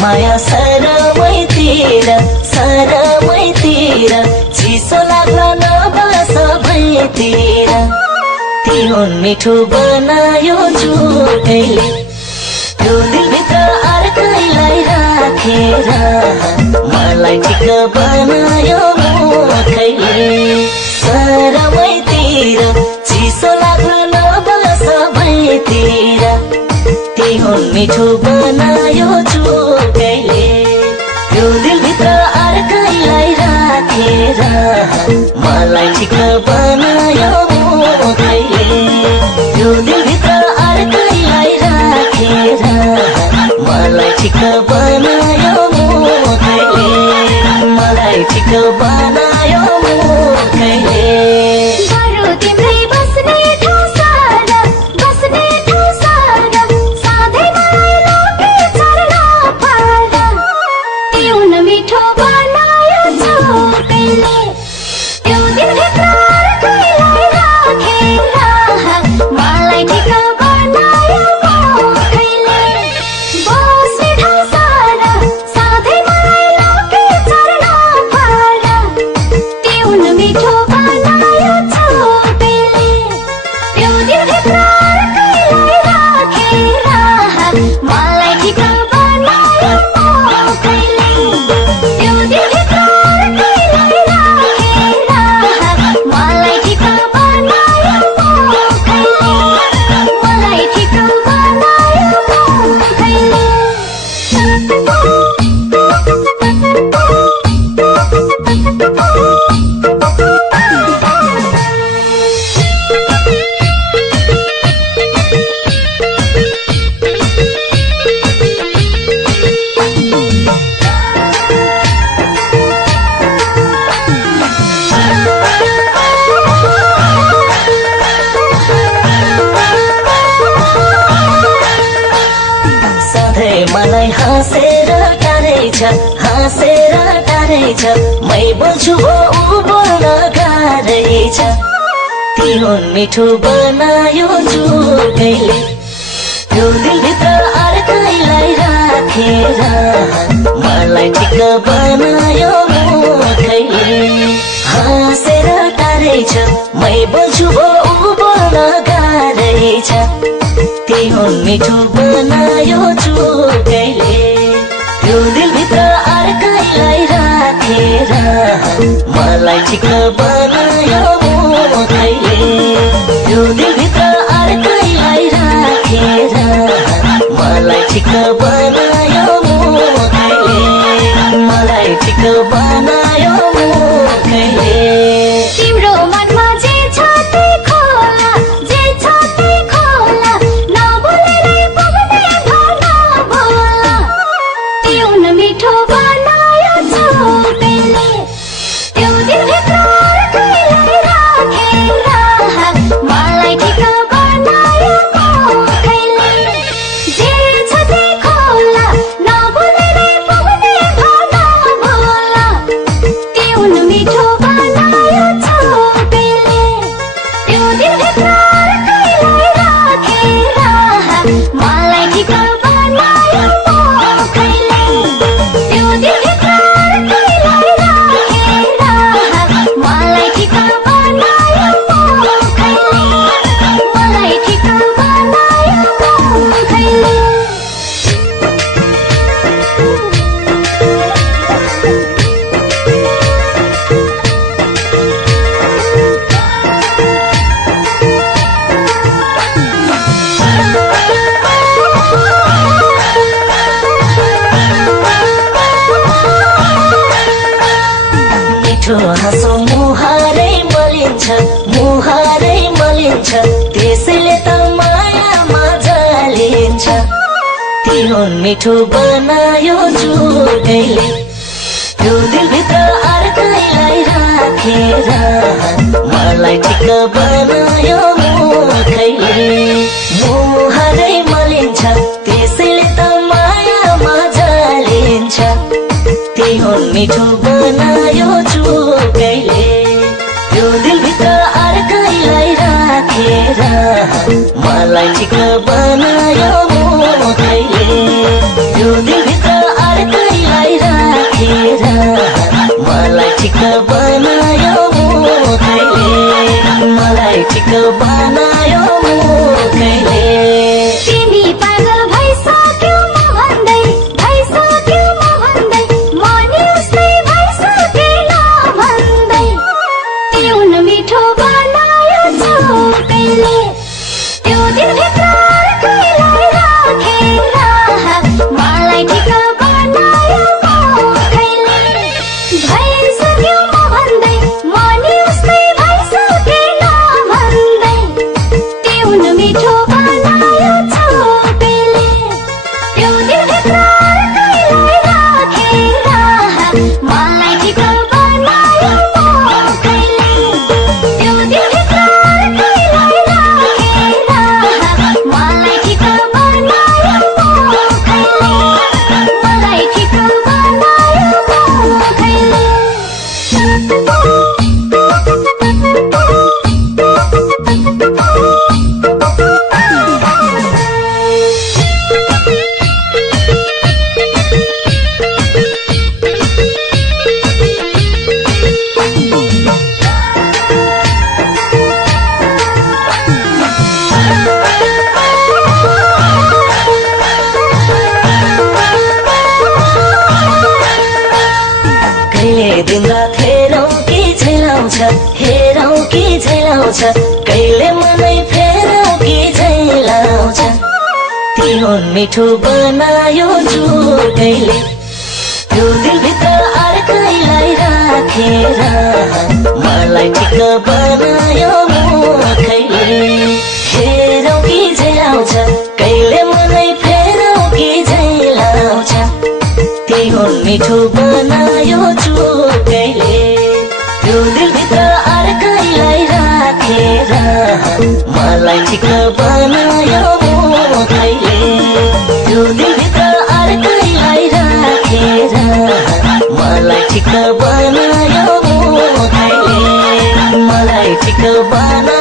माया सरमैतिर चिसो लाग्न नबस भैतिर तिहुन मिठो बनायो झुटैले त्यो दिलभित्र अर्कैलाई राखेर मलाई ठिक बनायो मुखैले सरमैतिर चिसो लाग्न नबस भैतिर तिहुन मिठो बनायो झुटैले त्यो दिलभित्र अर्कैलाई राखेर मलाई ठिक बनायो मुखैले त्यो दिलभित्र अर्कैलाई राखेर मलाई ठिक बनायो मुखैले मलाई ठिक बनायो मुखैले मलाई हाँसेर टारेछ मै बोल्छु ऊ बोल्न गाह्रै छ तिहुन मिठो बनायो झुटैले त्यो दिलभित्र अर्कैलाई राखेर मलाई ठिक बनायो मुखैले हाँसेर टारेछ मै बोल्छु ऊ बोल्न गाह्रै छ तिहुन मिठो बनायो झुटैले त्यो दिलभित्र अर्कैलाई राखेर मलाई ठिक बनायो मुखैले त्यो दिलभित्र अर्कैलाई राखेर मलाई ठिक बनायो मुखैले मलाई ठिक बनायो मुखैले तिम्रो मनमा जे छ त्यही खोला जे छ त्यही खोला नबोलेरै पुग्ने भन भोला तिहुन मिठो बनायो झुटैले त्यो दिलभित्र अर्कैलाई राखेर मलाई ठिक बनायो मुखैले जे छ त्यही खोला नबोलेरै पुग्ने भन भोला तिहुन मिठो बनायो झुटैले त्यो दिलभित्र अर्कैलाई राखेर मलाई ठिक बनायो मुखैले त्यो दिलभित्र अर्कैलाई राखेर मलाई ठिक बनायो मुखैले मलाई ठिक बनायो मुखैले मिठो हाँसो मुहारै मलिन्छ त्यसैले त मायामा जलिन्छ तिहुन मिठो बनायो झुटैले त्यो मलाई ठिक बनायो मुखैले मुहारै मलिन्छ त्यसैले त माया मजालिन्छ त्यही मिठो बनायो चुकैले यो दिलभित्र अर्कैलाई राखेर मलाई ठिक बनायो मुखैले यो दिलभित्र अर्कैलाई राखेर मलाई ठिक बनायो मुखैले मलाई ठिक बनायो मुखैले तिमी पागल भइसक्यौ म भन्दै भइसक्यौ म भन्दै मनी उस्तै भइसकेन भन्दै तिउन मिठो बनायो चुकैले त्यो दिलभित्र अर्कैलाई राखेर मलाई ठिक बनायो मुखैले भइसक्यौ म भन्दै मनी उस्तै भइसकेन भन्दै तिउन मिठो बनायो चुकैले त्यो दिलभित्र अर्कैलाई राखेर मलाई ठिक बनायो मुखैले त्यो दिलभित्र अर्कैलाई राखेर मलाई ठिक बनायो मुखैले मलाई ठिक बनायो मुखैले कहिले दिनरात हेरौँ कि झैलाउँछ कहिले मनै फेरौँ कि झैलाउँछ तिम्रो मिठो बनायो चुकैले त्यो दिलभित्र अर्कैलाई राखेर मलाई ठिक बनायो मुखैले हेरौँ कि झैलाउँछ कहिले मनै फेरौँ कि झैलाउँछ तिम्रो मिठो बनायो चुकैले त्यो दिलभित्र अर्कैलाई राखेर मलाई ठिक बनायो मुखैले त्यो दिलभित्र अर्कैलाई राखेर मलाई ठिक बनायो मुखैले मलाई ठिक बनायो